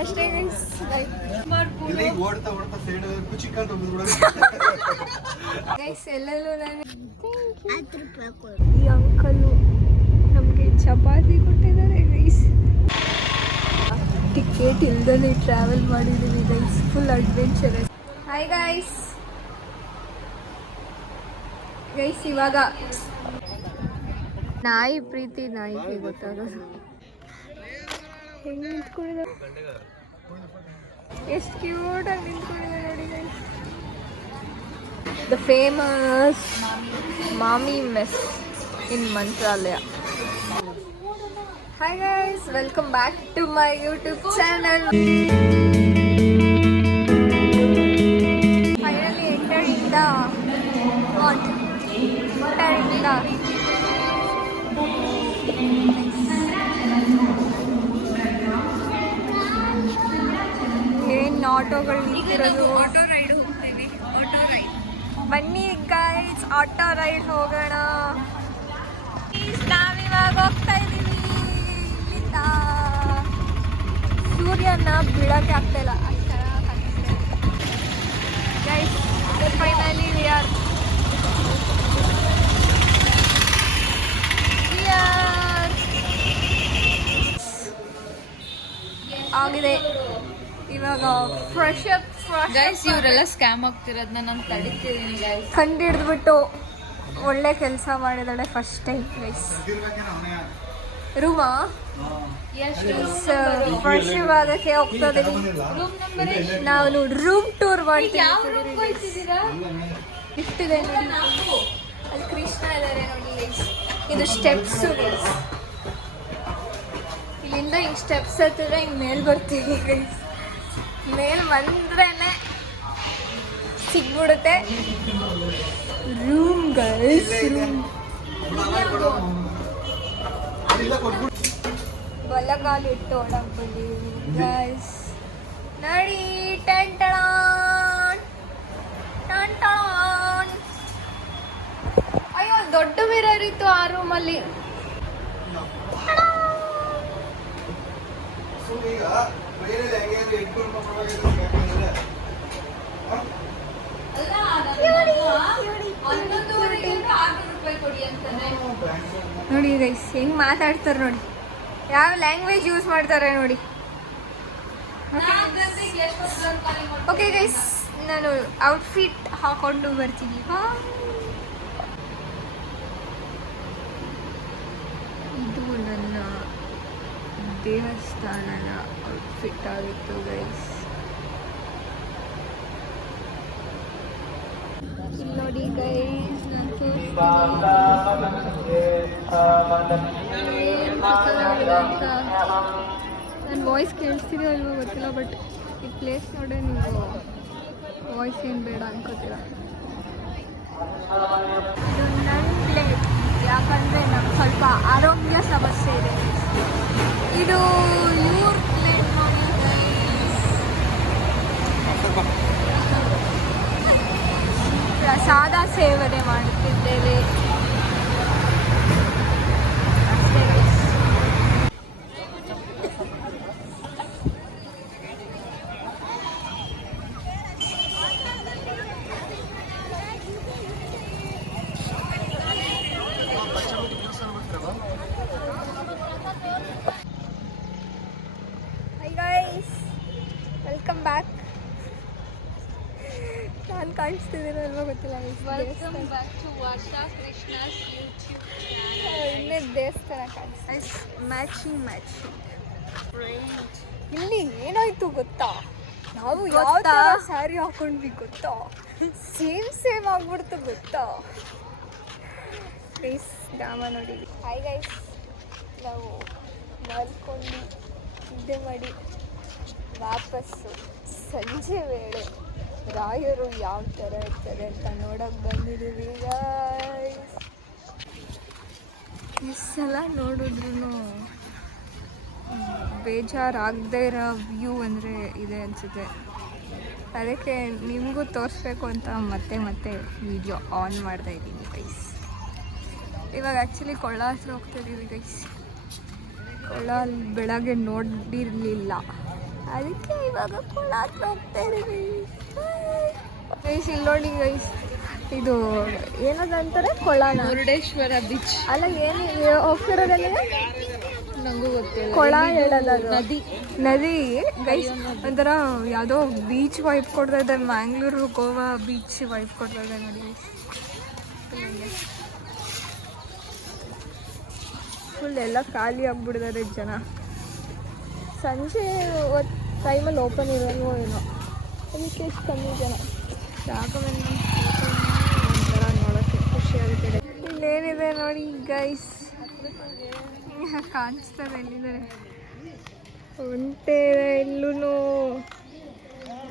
ಅಷ್ಟೇ ಗೈಸ್ ಎಲ್ಲೆಲ್ಲೂ ನಾನು ಈ ಅಂಕಲು ನಮಗೆ ಚಪಾತಿ ಕೊಟ್ಟಿದ್ದಾರೆ ಗೈಸ್. ಟಿಕೆಟ್ ಇಲ್ದೇ ಟ್ರಾವೆಲ್ ಮಾಡಿದ್ದೀವಿ guys, full adventurous. Hi guys guys ಇವಾಗ ನಾಯಿ ಪ್ರೀತಿ ನಾಯಿಗೆ ಗೊತ್ತಾಗೋದು. ಹೆಂಗೆ ನಿಂತ್ಕೊಂಡಿದ್ದಾರೆ, ಎಷ್ಟು ಕ್ಯೂಟಾಗಿ ನಿಂತ್ಕೊಂಡಿದ್ದಾರೆ ನೋಡಿ guys. The famous Mami mess in Mantralaya. Hi guys, welcome back to my YouTube channel. Finally entered in the what? Entered in the ಏನು ಆಟೋಗಳು ನಿಂತಿರೋದು. ಆಟೋ ರೈಡ್ ಹೋಗ್ತೀವಿ, ಆಟೋ ರೈಡ್. ಬನ್ನಿ ಗೈಸ್ ಆಟೋ ರೈಡ್ ಹೋಗೋಣ. ನಾವಿವಾಗ ಹೋಗ್ತಾ ಇದ್ದೀವಿ. ಸೂರ್ಯನ ಬೀಳಕ್ಕೆ ಆಗ್ತಾಯಿಲ್ಲ, ಅಷ್ಟು ಚೆನ್ನಾಗಿ ಗೈಸ್. ಫೈನಲಿ ವಿ ಆರ್ ಆಗಿದೆ ಇವಾಗ. Fresh up guys. ಇವರೆಲ್ಲ ಸ್ಕ್ಯಾಮ್ ಆಗ್ತಿರೋದನ್ನ ನಾನು ತಡಿತಿದ್ದೀನಿ ಗೈಸ್. ಕಂಡು ಹಿಡಿದ್ಬಿಟ್ಟು ಒಳ್ಳೆ ಕೆಲಸ ಮಾಡಿದಾಳೆ ಫಸ್ಟ್ ಟೈಮ್ ಗೈಸ್. ರೂಮಾ ಫ್ರೆಶ್ ಆಗೋಕ್ಕೆ ಹೋಗ್ತದೆ. ನಾವು ರೂಮ್ ಟೂರ್ ಮಾಡ್ತೀವಿ. ಲಿಫ್ಟ್ ಇದೆ ನೋಡಿ, ಅಲ್ಲಿ ಕೃಷ್ಣ ಇದ್ದಾರೆ ನೋಡಿ ಗೈಸ್. ಇದು ಸ್ಟೆಪ್ಸು ಗೈಸ್. ಇಲ್ಲಿಂದ ಹಿಂಗೆ ಸ್ಟೆಪ್ಸ್ ಹತ್ತಿದ್ರೆ ಹಿಂಗೆ ಮೇಲೆ ಬರ್ತೀವಿ ಗೈಸ್. ಮೇಲೆ ಬಂದ್ರೇನೆ ಸಿಗ್ಬಿಡುತ್ತೆ ರೂಮ್ ಗೈಸ್. ಬಲಗಾಲು ಇಟ್ಟು ಒಳಗೆ ಬಂದಿದ್ದೀವಿ ಗೈಸ್. ನಡಿ ಟನ್ ಟಣಾನ್ ಟನ್ ಟಣಾನ್. ಅಯ್ಯೋ ದೊಡ್ಡ ಮಿರರ್ ಇತ್ತು ಆ ರೂಮಲ್ಲಿ. ನೋಡಿ ಗೈಸ್ ಹೆಂಗ್ ಮಾತಾಡ್ತಾರೆ ನೋಡಿ, ಯಾವ ಲ್ಯಾಂಗ್ವೇಜ್ ಯೂಸ್ ಮಾಡ್ತಾರೆ ನೋಡಿ. ಓಕೆ ಗೈಸ್, ನಾನು ಔಟ್ಫಿಟ್ ಹಾಕೊಂಡು ಬರ್ತೀನಿ. ಇದು ನನ್ನ ದೇವಸ್ಥಾನದ ಔಟ್ಫಿಟ್ ಆಗಿತ್ತು ಗೈಸ್. ನೋಡಿ ಗೈಸ್, ನನ್ನ ವಾಯ್ಸ್ ಕೇಳಿಸ್ತಿದೆ ಅಲ್ವೋ ಗೊತ್ತಿಲ್ಲ, ಬಟ್ ಈ ಪ್ಲೇಸ್ ನೋಡಿ ನೀವು ವಾಯ್ಸ್ ಏನು ಬೇಡ ಅನ್ಕೋತೀರ. ಇದು ನನ್ನ ಪ್ಲೇಸ್, ಯಾಕಂದರೆ ನಮ್ಗೆ ಸ್ವಲ್ಪ ಆರೋಗ್ಯ ಸಮಸ್ಯೆ ಇದೆ. ಇದು ಇವ್ರ ಪ್ಲೇಸ್ ನೋಡಿ. ಪ್ರಸಾದ ಸೇವನೆ ಮಾಡುತ್ತಿದ್ದೇವೆ. Welcome back. ನಾನು ಕಾಣಿಸ್ತಿದ್ದೀರ ಅಲ್ವಾ ಗೊತ್ತಿಲ್ಲ. Welcome back to Varsha Krishna's YouTube channel. ಇನ್ನೇ ದೇವಸ್ಥಾನ ಕಾಣಿಸ್ತಾ. ಮ್ಯಾಚಿಂಗ್ ಇಲ್ಲಿ ಏನಾಯ್ತು ಗೊತ್ತಾ, ನಾವು ಯಾವ ಸ್ಯಾರಿ ಹಾಕೊಂಡ್ವಿ ಗೊತ್ತಾ, ಸೇಮ್ ಆಗ್ಬಿಡ್ತು ಗೊತ್ತಾ ಗೈಸ್. ಡ್ರಾಮ ನೋಡಿದ್ವಿ. ಹಾಯ್ ಗೈಸ್, ನಾವು ಮಲ್ಕೊಂಡು ನಿದ್ದೆ ಮಾಡಿ ವಾಪಸ್ಸು ಸಂಜೆ ವೇಳೆ ರಾಯರು ಯಾವ ಥರ ಇರ್ತಾರೆ ಅಂತ ನೋಡೋಕೆ ಬಂದಿದ್ದೀವಿ ಗೈಸ್. ಎಷ್ಟು ಸಲ ನೋಡಿದ್ರು ಬೇಜಾರಾಗದೇ ಇರೋ ವ್ಯೂ ಅಂದರೆ ಇದೆ ಅನಿಸುತ್ತೆ. ಅದಕ್ಕೆ ನಿಮಗೂ ತೋರಿಸ್ಬೇಕು ಅಂತ ಮತ್ತೆ ವಿಡಿಯೋ ಆನ್ ಮಾಡ್ತಾ ಇದ್ದೀನಿ ಗೈಸ್. ಇವಾಗ ಆ್ಯಕ್ಚುಲಿ ಕೊಳ್ಳ ಹತ್ರ ಹೋಗ್ತಾಯಿದ್ದೀವಿ ಗೈಸ್. ಕೊಳ ಬೆಳಗ್ಗೆ ನೋಡಿರಲಿಲ್ಲ, ಅದಕ್ಕೆ ಇವಾಗ ಕೊಳ ಹತ್ರ ಹೋಗ್ತಾ ಇದ್ದೀವಿ ಗೈಸ್. ಇಲ್ಲಿ ನೋಡಿ ಗೈಸ್, ಇದು ಏನದ ಅಂತಾರೆ ಕೊಳನ, ಮುರುಡೇಶ್ವರ ಬೀಚ್ ಅಲ್ಲ ಏನು ಹೋಗ್ತಿರೋದಲ್ಲಿ ನಂಗೂ ಗೊತ್ತಿಲ್ಲ. ಕೊಳ ಹೇಳಲ್ಲ, ನದಿ ನದಿ ಗೈಸ್. ಒಂಥರ ಯಾವುದೋ ಬೀಚ್ ವೈಪ್ ಕೊಡ್ತಾ ಇದೆ, ಮ್ಯಾಂಗ್ಳೂರು ಗೋವಾ ಬೀಚ್ ವೈಪ್ ಕೊಡ್ತಾ ಇದೆ ನೋಡಿ. ಫುಲ್ ಎಲ್ಲ ಖಾಲಿ ಆಗ್ಬಿಟ್ಟಿದ್ದಾರೆ ಜನ. ಸಂಜೆ ಹೊತ್ತು ಟೈಮಲ್ಲಿ ಓಪನ್ ಇರೋಲ್ವೋ ಏನೋ, ಅದಕ್ಕೆ ಎಷ್ಟು ಕಮ್ಮಿ ಜನ. ರಾಘವೇಂದ್ರ ಒಂಥರ ನೋಡೋಕ್ಕೆ ಖುಷಿ ಆಗುತ್ತೆ. ಇಲ್ಲೇನಿದೆ ನೋಡಿ ಗೈಸ್, ಕಾಣಿಸ್ತದೆ ಎಲ್ಲಿದ್ದಾರೆ ಒಂಟೆ ಇಲ್ಲೂ.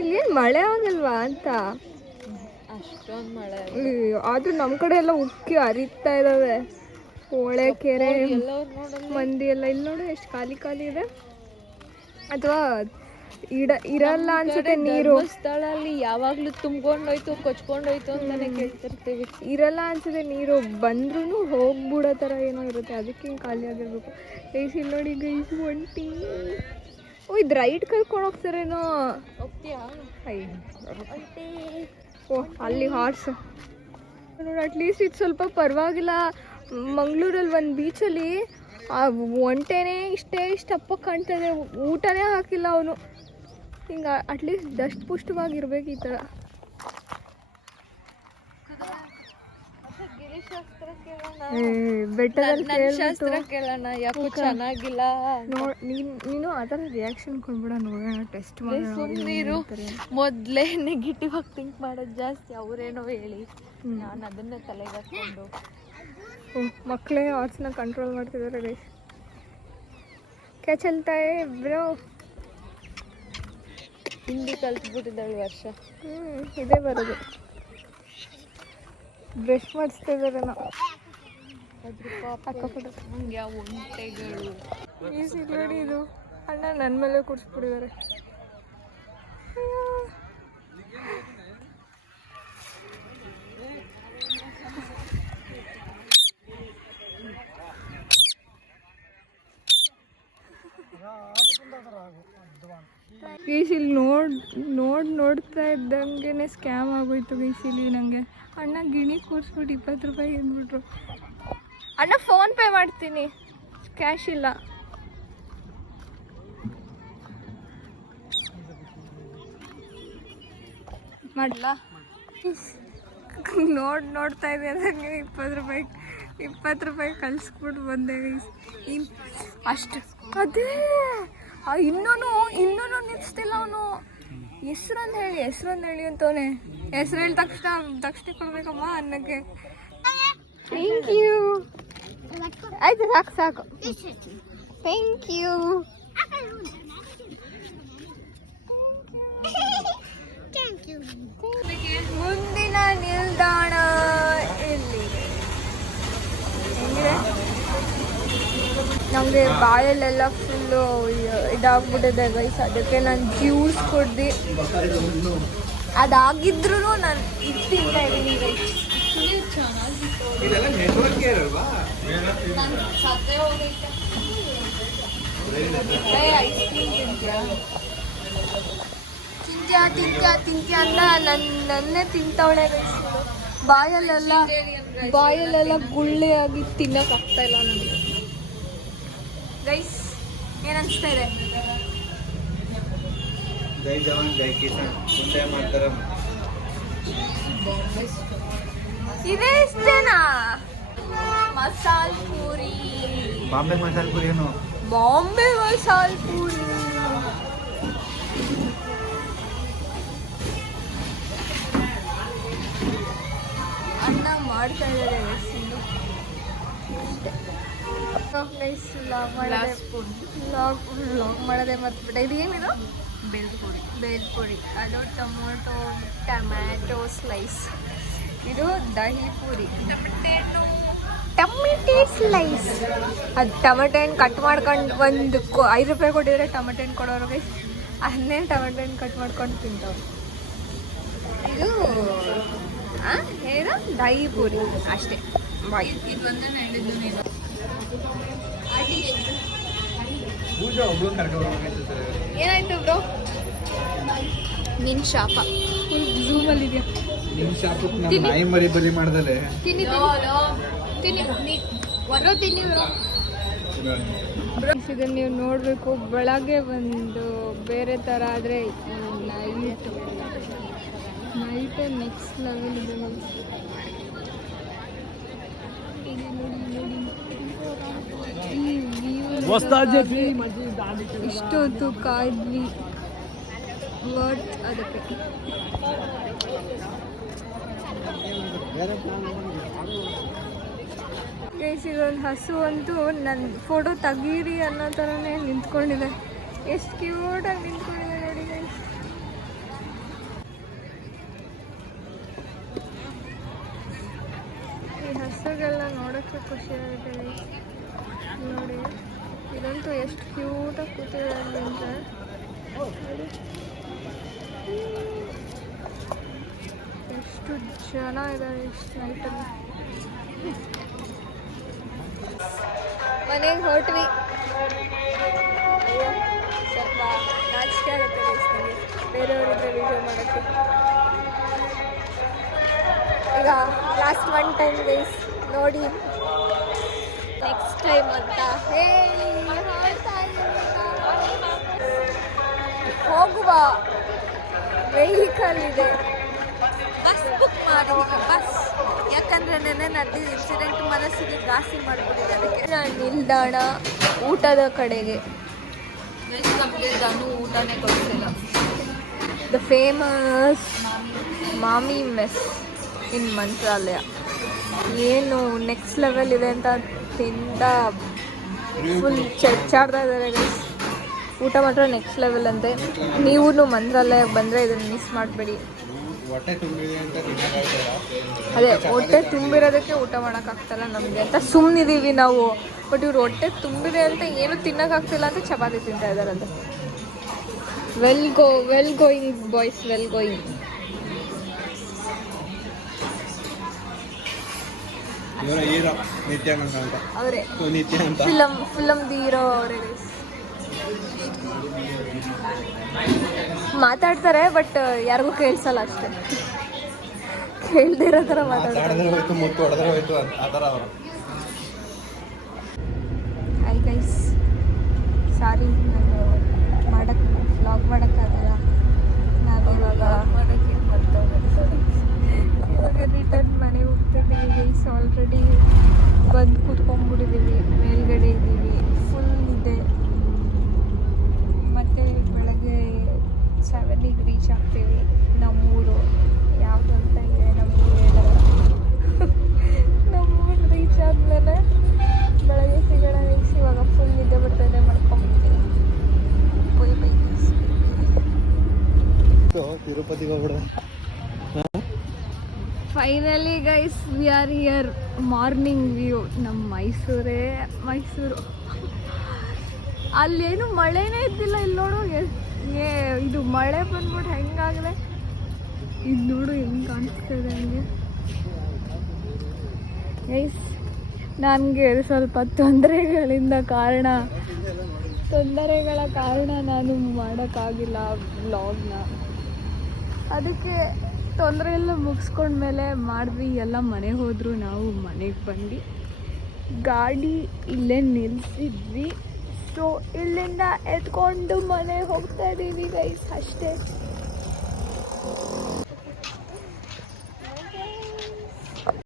ಇಲ್ಲೇನು ಮಳೆ ಆಗಲ್ವಾ ಅಂತ, ಅಷ್ಟೊಂದು ಮಳೆ ಆದ್ರೂ ನಮ್ಮ ಕಡೆ ಎಲ್ಲ ಉಕ್ಕಿ ಹರಿತಾ ಇದ್ದಾವೆ. ಹೊಳೆ ಕೆರೆ ಮಂದಿ ಎಲ್ಲ ಇಲ್ಲಿ ನೋಡಿ ಎಷ್ಟು ಖಾಲಿ ಖಾಲಿ ಇದೆ. ಅಥವಾ ಇರಲ್ಲ ಅನ್ಸುತ್ತೆ ನೀರು. ಸ್ಥಳಲ್ಲಿ ಯಾವಾಗ್ಲೂ ತುಂಬ್ಕೊಂಡೋಯ್ತು ಕೊಚ್ಕೊಂಡೋಯ್ತು ಅಂತಾನೆ ಕೇಳ್ತಿರ್ತೀವಿ. ಇರಲ್ಲ ಅನ್ಸುತ್ತೆ ನೀರು, ಬಂದ್ರೂ ಹೋಗ್ಬಿಡೋ ಥರ ಏನೋ ಇರುತ್ತೆ, ಅದಕ್ಕೆ ಹಿಂಗೆ ಖಾಲಿ ಆಗಿರ್ಬೇಕು. ಗೈಸ್ ಇಲ್ಲಿ ನೋಡಿ ಗೈಸ್, ಒಂಟಿ. ಓ ಇದು ರೈಟ್ ಕರ್ಕೊಂಡು ಹೋಗ್ತಾರೇನೋ. ಹೋಗ್ತೀಯಾ? ಓ ಅಲ್ಲಿ ಹಾರ್ಸ್ ನೋಡಿ. ಅಟ್ಲೀಸ್ಟ್ ಇದು ಸ್ವಲ್ಪ ಪರವಾಗಿಲ್ಲ. ಮಂಗಳೂರಲ್ಲಿ ಒಂದು ಬೀಚಲ್ಲಿ ಆ ಒಂಟೆನೇ ಇಷ್ಟಪ್ಪ ಕಾಣ್ತದೆ, ಊಟನೇ ಹಾಕಿಲ್ಲ ಅವನು. ಹಿಂಗೆ ಅಟ್ಲೀಸ್ಟ್ ದಷ್ಟು ಪುಷ್ಟವಾಗಿರ್ಬೇಕು ಈ ಥರ. ಬೆಟ್ಟದಲ್ಲಿ ಶಾಸ್ತ್ರ ಕೇಳೋಣ, ಯಾಕೋ ಚೆನ್ನಾಗಿಲ್ಲ. ನೀನು ಆ ಥರ ರಿಯಾಕ್ಷನ್ ಕೊಡ್ಬೇಡ, ನೋಡೋಣ ಟೆಸ್ಟ್ ನೀರು. ಮೊದಲೇ ನೆಗೆಟಿವ್ ಆಗಿ ಥಿಂಕ್ ಮಾಡೋದು ಜಾಸ್ತಿ, ಅವರೇನೋ ಹೇಳಿ ನಾನು ಅದನ್ನೇ ತಲೆಗೆ ಹಾಕೊಂಡು. ಮಕ್ಕಳೇ ಆರ್ಟ್ಸ್ನ ಕಂಟ್ರೋಲ್ ಮಾಡ್ತಿದ್ದಾರೆ ಗೈಸ್. ಕ್ಯಾ ಚಲ್ತಾ ಹೈ ಬ್ರೋ? ಹಿಂದಿ ಕಲ್ತ್ಬಿಟ್ಟಿದ್ದಾಳೆ ವರ್ಷ. ಇದೇ ಬರೋದು. ಬ್ರಷ್ ಮಾಡಿಸ್ತಾ ಇದ್ದಾರೆ ನಾವು ಅಕ್ಕಪಕ್ಕ. ಹಂಗೆ ಒಂಟೆಗಳು ನೋಡಿ, ಇದು ಅಣ್ಣ ನನ್ನ ಮೇಲೆ ಕೂರಿಸ್ಬಿಟ್ಟಿದ್ದಾರೆ. ಗೈಸ್ ಇಲ್ಲಿ ನೋಡ್ತಾ ಇದ್ದಂಗೆ ಸ್ಕ್ಯಾಮ್ ಆಗೋಯ್ತು ಗೈಸ್. ಇಲ್ಲಿ ನನಗೆ ಅಣ್ಣ ಗಿಣಿ ಕೂರಿಸ್ಬಿಟ್ಟು 20 ರೂಪಾಯಿ ಅಂದ್ಬಿಟ್ರು. ಅಣ್ಣ ಫೋನ್ ಪೇ ಮಾಡ್ತೀನಿ, ಕ್ಯಾಶ್ ಇಲ್ಲ. ಮಾಡಲ್ಲ. ನೋಡ್ತಾ ಇದೆ ಅದಂಗೆ 20 ರೂಪಾಯಿ ಕಳಿಸ್ಬಿಟ್ಟು ಬಂದೆ ಗೈಸ್. ಅಷ್ಟು ಅದೇ ಇನ್ನೂ ನಿಲ್ಲಿಸ್ತಿಲ್ಲ ಅವನು. ಹೆಸ್ರೊಂದು ಹೇಳಿ ಅಂತವನೆ. ಹೆಸ್ರು ಹೇಳಿ ತಕ್ಷಣ ಕೊಡ್ಬೇಕಮ್ಮ ಅನ್ನಕ್ಕೆ. Thank you. ಆಯ್ತು ಸಾಕು. Thank you. ಮುಂದಿನ ನಿಲ್ದಾಣ ಇಲ್ಲಿ ಹೆಂಗಿದೆ? ನಮಗೆ ಬಾಯಲ್ಲೆಲ್ಲ ಫುಲ್ಲು ಇದಾಗ್ಬಿಟ್ಟಿದೆ ಗೈಸ್, ಅದಕ್ಕೆ ನಾನು ಜ್ಯೂಸ್ ಕುಡ್ದು ಅದಾಗಿದ್ರೂ ನಾನು ಇದು ತಿಂತಾ ಇದ್ದೀನಿ ಗೈಸ್. ಐಸ್ ಕ್ರೀಮ್ ತಿಂತ್ಯಾ ಅಂತ ನನ್ನೇ ತಿಂತವಳೆ ಗೈಸ್. ಬಾಯಲ್ಲೆಲ್ಲ ಗುಳ್ಳೆಯಾಗಿ ತಿನ್ನೋಕ್ಕಾಗ್ತಾ ಇಲ್ಲ ನನಗೆ ಗೈಸ್. ಏನು ಅನಿಸ್ತಾ ಇದೆ? ಜೈ ಜವಾನ್ ಜೈ ಕಿಸಾನ್, ಮುಂದೆ ಮಾಡ್ತಾರ. ಇದೇ ಇಷ್ಟೇನಾ? ಮಸಾಲ್ ಪೂರಿ, ಬಾಂಬೆ ಮಸಾಲ ಪೂರಿ ಏನು? ಬಾಂಬೆ ಮಸಾಲ್ ಪೂರಿ. ಅನ್ನ ಮಾಡ್ತಾ ಇದ್ದಾರೆ ಗೈಸಿಂದು ಅಷ್ಟೇ ಗೈಸ್. ಲಾಗ್ ಮಾಡೋದೇ ಮರ್ತ್ಬಿಟ್ಟೆ. ಇದು ಏನಿದು? ಬೇಲ್ಪುರಿ. ಅದು ಟೊಮ್ಯಾಟೊ ಸ್ಲೈಸ್. ಇದು ದಹಿ ಪೂರಿ, ಟೊಮೆಟೊ ಸ್ಲೈಸ್. ಅದು ಟೊಮೆಟೊ ಹಣ್ಣು ಕಟ್ ಮಾಡ್ಕೊಂಡು ಒಂದು 5 ರೂಪಾಯಿ ಕೊಟ್ಟಿದ್ರೆ ಟೊಮೆಟೊ ಹಣ್ಣು ಕೊಡೋರು ಗೈಸ್. ಅದನ್ನೇ ಟೊಮೆಟೊ ಹಣ್ಣು ಕಟ್ ಮಾಡ್ಕೊಂಡು ತಿಂತವ್ರು. ಇದು ಏನು ದಹಿ ಪೂರಿ ಅಷ್ಟೇ. ಬಾಯ್ ಇದೊಂದೇ ಹೇಳಿದ್ದು ನೀನು. ಪೂಜಾ ಒಬ್ಳು ಕರ್ಕೊಂಡು ಹೋಗೈತೆ ಸರ್. ಏನಾಯ್ತು ಬ್ರೋ? ನಿನ್ ಶಾಪ ಝೂಮಲ್ಲಿ ಇದೆಯಾ? ನಿಮ್ ಶಾಪಕ್ಕೆ ನಮ್ಮ ನಾಯಿ ಮರಿ ಬಲಿ ಮಾಡ್ದಲೆ. ತಿನ್ನಿ ಇದನ್ನು ನೀವು ನೋಡಬೇಕು. ಬೆಳಗ್ಗೆ ಒಂದು ಬೇರೆ ಥರ ಆದರೆ ನೈಟೇ ನೆಕ್ಸ್ಟ್ ಲೆವೆಲ್ ಇದೆ ನೋಡಿ. ಈ ವ್ಯೂ ಇಷ್ಟೊತ್ತು ಕಾಯ್ದ್ವಿ ವರ್ತ್ ಅದಕ್ಕೆ. ಇದೊಂದು ಹಸು ಅಂತೂ ನನ್ನ ಫೋಟೋ ತೆಗೀರಿ ಅನ್ನೋ ಥರನೇ ನಿಂತ್ಕೊಂಡಿದೆ. ಎಷ್ಟು ಕ್ಯೂಟಾಗಿ ನಿಂತ್ಕೊಂಡಿದೆ ನೋಡಿ guys. ಈ ಹಸುಗಳನ್ನ ನೋಡೋಕ್ಕೆ ಖುಷಿ ಆಗುತ್ತೆ guys. ನೋಡಿ ಇದಂತೂ ಎಷ್ಟು ಕ್ಯೂಟಾಗಿ ಕೂತಿದೆ ಅಂದರೆ ಎಷ್ಟು ಜನ ಇದ್ದಾರೆ ಎಷ್ಟು ನೈಟಲ್ಲಿ. ಮನೆಗೆ ಹೊರಟ್ವಿ. ಅಯ್ಯೋ ಸ್ವಲ್ಪ ನಾಚಿಕೆ ಆಗುತ್ತೆ ನನಗೆ ಬೇರೆಯವರಿದ್ರೆ ವೀಡಿಯೋ ಮಾಡೋಕ್ಕೆ. ಈಗ ಲಾಸ್ಟ್ ಒನ್ ಟೈಮ್ ಗೈಸ್ ನೋಡಿ, ನೆಕ್ಸ್ಟ್ ಟೈಮ್ ಅಂತ ಹೇಳಿ ಹೇಳ್ತಾ ಇದ್ದೀನಿ. ಹೋಗುವ ವೆಹಿಕಲ್ ಇದೆ, ಬಸ್ ಬುಕ್ ಮಾಡಿದ್ದೀವಿ. ಬಸ್ ಯಾಕಂದರೆ ನೆನ್ನೆ ನಡೆದಿದ್ದ ಇನ್ಸಿಡೆಂಟ್ ಮನಸ್ಸಿಗೆ ಜಾಸ್ತಿ ಮಾಡ್ಬಿಟ್ಟಿದೆ. ಅದಕ್ಕೆ ನಿಲ್ದಾಣ ಊಟದ ಕಡೆಗೆ ನಮಗೆ ನಾನು ಊಟನೇ ಕೊಡ್ತಿಲ್ಲ. The famous Mami mess in ಮಂತ್ರಾಲಯ ಏನು ನೆಕ್ಸ್ಟ್ ಲೆವೆಲ್ ಇದೆ ಅಂತ ತಿಂದ ಫುಲ್ ಚರ್ಚಾಡ್ತಾ ಇದ್ದಾರೆ ಗೈಸ್. ಊಟ ಮಾತ್ರ ನೆಕ್ಸ್ಟ್ ಲೆವೆಲ್ ಅಂತೆ. ನೀವು ಮಂತ್ರಾಲಯಕ್ಕೆ ಬಂದರೆ ಇದನ್ನು ಮಿಸ್ ಮಾಡಬೇಡಿ. ಅದೇ ಹೊಟ್ಟೆ ತುಂಬಿರೋದಕ್ಕೆ ಊಟ ಮಾಡೋಕ್ಕಾಗ್ತಲ್ಲ ನಮಗೆ ಅಂತ ಸುಮ್ಮನಿದ್ದೀವಿ ನಾವು. ಬಟ್ ಇವ್ರು ಹೊಟ್ಟೆ ತುಂಬಿದೆ ಅಂತ ಏನು ತಿನ್ನೋಕ್ಕಾಗ್ತಿಲ್ಲ ಅಂತ ಚಪಾತಿ ತಿಂತಾ ಇದ್ದಾರಂತೆ. Well going boys, well going. ಅವರೇ ಫಿಲಮ್ದು ಹೀರೋ ಅವರೇ ಮಾತಾಡ್ತಾರೆ. ಬಟ್ ಯಾರಿಗೂ ಕೇಳಿಸಲ್ಲ ಅಷ್ಟೇ, ಕೇಳದೇ ಇರೋ ಥರ ಮಾತಾಡ್ತಾರೆ. ಹಾಯ್ ಗೈಸ್, ಸಾರಿ ನಾನು ವ್ಲಾಗ್ ಮಾಡೋಕ್ಕಾಗಲ್ಲ. ನಾವಿವಾಗ ಇವಾಗ ರಿಟರ್ನ್ ಮನೆಗೆ ಹೋಗ್ತಿದ್ದೀವಿ ಗೈಸ್. ಆಲ್ರೆಡಿ ಬಂದು ಕೂತ್ಕೊಂಡ್ಬಿಟ್ಟಿದ್ದೀವಿ, ಮೇಲ್ಗಡೆ ಇದ್ದೀವಿ, ಫುಲ್ ಇದೆ. ಮತ್ತು ಬೆಳಗ್ಗೆ 7ಗೆ ರೀಚ್ ಆಗ್ತೀವಿ. ನಮ್ಮೂರು ಯಾವುದು ಅಂತ ಇದೆ, ನಮ್ಮೂರು ಹೇಳಲ್ಲ. ನಮ್ಮೂರು ರೀಚ್ ಆದಮೇಲೆ ಬೆಳಗ್ಗೆ ಸಿಗೋಣ ಗೈಸ್. ಇವಾಗ ಫುಲ್ ನಿದ್ದೆ ಬರ್ತಾಯಿದೆ, ಮಾಡ್ಕೊಂಡ್ಬಿಡ್ತೀನಿ. ಬೈ ತಿರುಪತಿಗೆ ಹೋಗ್ಬಿಡ. Finally guys we are here. Morning view ನಮ್ಮ ಮೈಸೂರು. ಅಲ್ಲೇನು ಮಳೆನೇ ಇದ್ದಿಲ್ಲ. ಇಲ್ಲಿ ನೋಡು ಇದು ಮಳೆ ಬಂದ್ಬಿಟ್ಟು ಹೆಂಗಾಗದೆ. ಇದು ನೋಡು ಹೆಂಗೆ ಕಾಣಿಸ್ತಿದೆ ಹಂಗೆ ಗೈಸ್. ನನಗೆ ಸ್ವಲ್ಪ ತೊಂದರೆಗಳ ಕಾರಣ ನಾನು ಮಾಡೋಕ್ಕಾಗಿಲ್ಲ ವ್ಲಾಗ್ನ. ಅದಕ್ಕೆ ತೊಂದರೆ ಎಲ್ಲ ಮುಗಿಸ್ಕೊಂಡ್ಮೇಲೆ ಮಾಡಿದ್ವಿ. ಎಲ್ಲ ಮನೆಗೆ ಹೋದರು. ನಾವು ಮನೆಗೆ ಬಂದು ಗಾಡಿ ಇಲ್ಲೇ ನಿಲ್ಲಿಸಿದ್ವಿ. ಸೊ ಇಲ್ಲಿಂದ ಎತ್ಕೊಂಡು ಮನೆಗೆ ಹೋಗ್ತಾ ಇದ್ದೀವಿ ಗೈಸ್ ಅಷ್ಟೇ.